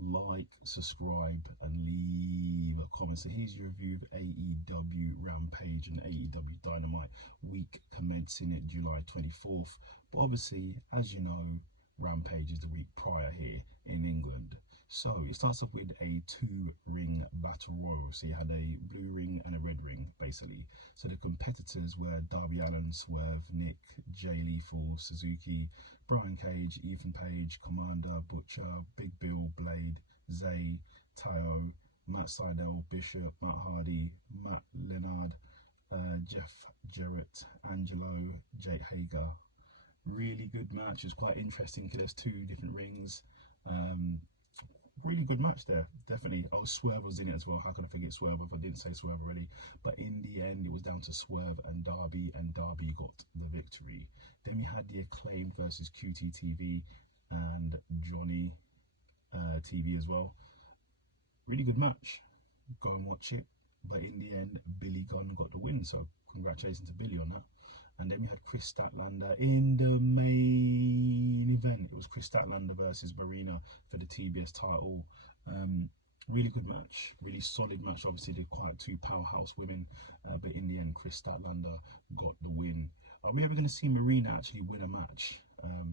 like, subscribe, and leave a comment. So here's your review of AEW Rampage and AEW Dynamite, week commencing at July 24th. But obviously, as you know, Rampage is the week prior here in England. So it starts off with a 2-ring battle royal. So you had a blue ring and a red ring, basically. So the competitors were Darby Allin, Swerve, Nick, Jay Lethal, Suzuki, Brian Cage, Ethan Page, Commander, Butcher, Big Bill, Blade, Zay, Tayo, Matt Sydal, Bishop, Matt Hardy, Matt Leonard, Jeff Jarrett, Angelo, Jake Hager. Really good match. It's quite interesting because there's 2 different rings. Really good match there, definitely. Oh, Swerve was in it as well. How could I forget Swerve if I didn't say Swerve already? But in the end, it was down to Swerve and Darby got the victory. Then we had the Acclaimed versus QTTV and Johnny TV as well. Really good match. Go and watch it. But in the end, Billy Gunn got the win. So congratulations to Billy on that. And then we had Chris Statlander in the main event. It was Chris Statlander versus Marina for the TBS title. Really good match, really solid match. Obviously, they're quite 2 powerhouse women, but in the end, Chris Statlander got the win. Are we ever going to see Marina actually win a match?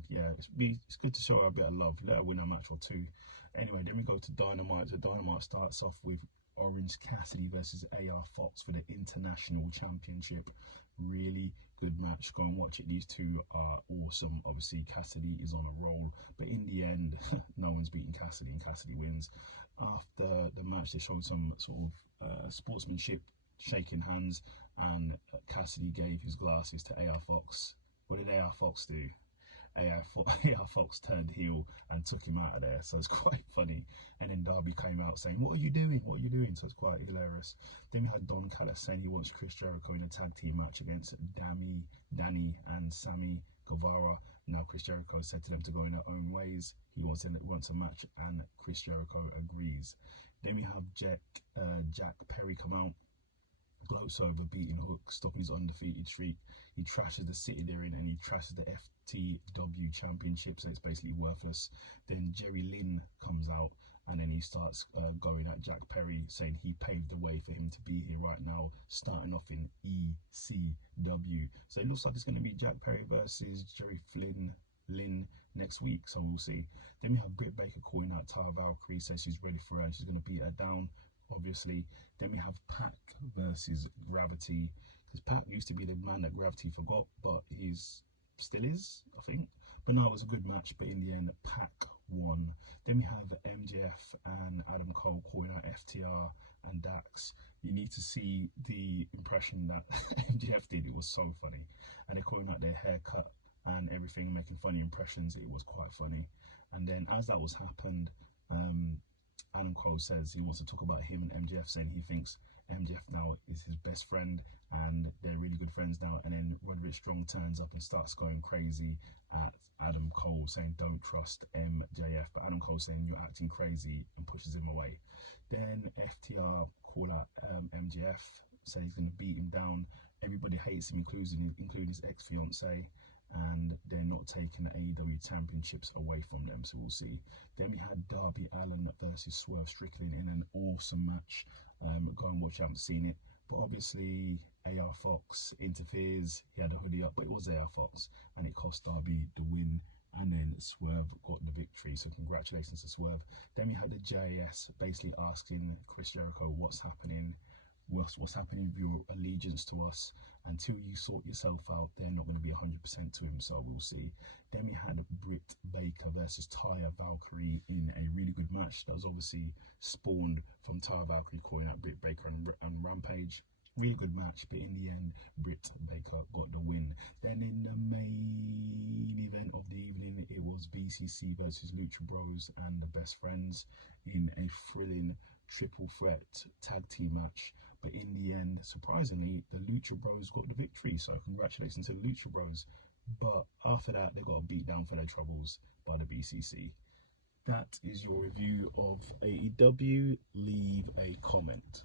Yeah, it's good to show her a bit of love. Let her win a match or 2. Anyway, then we go to Dynamite. So Dynamite starts off with Orange Cassidy versus AR Fox for the International Championship. Really good match. Go and watch it. These 2 are awesome. Obviously, Cassidy is on a roll, but in the end, no one's beating Cassidy, and Cassidy wins. After the match, they showed some sort of sportsmanship, shaking hands, and Cassidy gave his glasses to AR Fox. What did AR Fox do? AR Fox turned heel and took him out of there, so it's quite funny. And then Darby came out saying, "What are you doing? What are you doing?" So it's quite hilarious. Then we had Don Callis saying he wants Chris Jericho in a tag team match against Danny and Sammy Guevara. Now Chris Jericho said to them to go in their own ways. He wants a match, and Chris Jericho agrees. Then we have Jack Perry come out, gloats over, beating Hook, stopping his undefeated streak. He trashes the city they're in, and he trashes the FTW Championship, so it's basically worthless. Then Jerry Lynn comes out, and then he starts going at Jack Perry, saying he paved the way for him to be here right now, starting off in ECW. So it looks like it's going to be Jack Perry versus Jerry Lynn next week, so we'll see. Then we have Britt Baker calling out Tara Valkyrie, says she's ready for her and she's going to beat her down, obviously. Then we have Pac versus Gravity, because Pac used to be the man that Gravity forgot, but he's still is, I think. But no, it was a good match, but in the end, Pac won. Then we have MJF and Adam Cole calling out FTR and Dax. You need to see the impression that MJF did. It was so funny. And they're calling out their haircut and everything, making funny impressions. It was quite funny. And then as that was happened, Adam Cole says he wants to talk about him and MJF, saying he thinks MJF now is his best friend and they're really good friends now. And then Roderick Strong turns up and starts going crazy at Adam Cole, saying don't trust MJF, but Adam Cole saying you're acting crazy, and pushes him away. Then FTR call out MJF, say he's going to beat him down. Everybody hates him, including his ex-fiance, and they're not taking the AEW championships away from them, so we'll see. Then we had Darby Allin versus Swerve Strickland in an awesome match. Go and watch, I haven't seen it, but obviously AR Fox interferes. He had a hoodie up, but it was AR Fox, and it cost Darby the win, and then Swerve got the victory, so congratulations to Swerve. Then we had the JAS basically asking Chris Jericho what's happening with your allegiance to us. Until you sort yourself out, they're not going to be 100% to him, so we'll see. Then we had Britt Baker versus Taya Valkyrie in a really good match that was obviously spawned from Taya Valkyrie calling out Britt Baker and Rampage. Really good match, but in the end, Britt Baker got the win. Then in the main event of the evening, it was BCC versus Lucha Bros and the Best Friends in a thrilling triple threat tag team match. But in the end, surprisingly, the Lucha Bros got the victory, so congratulations to the Lucha Bros. But after that, they got a beat down for their troubles by the BCC. That is your review of AEW. Leave a comment.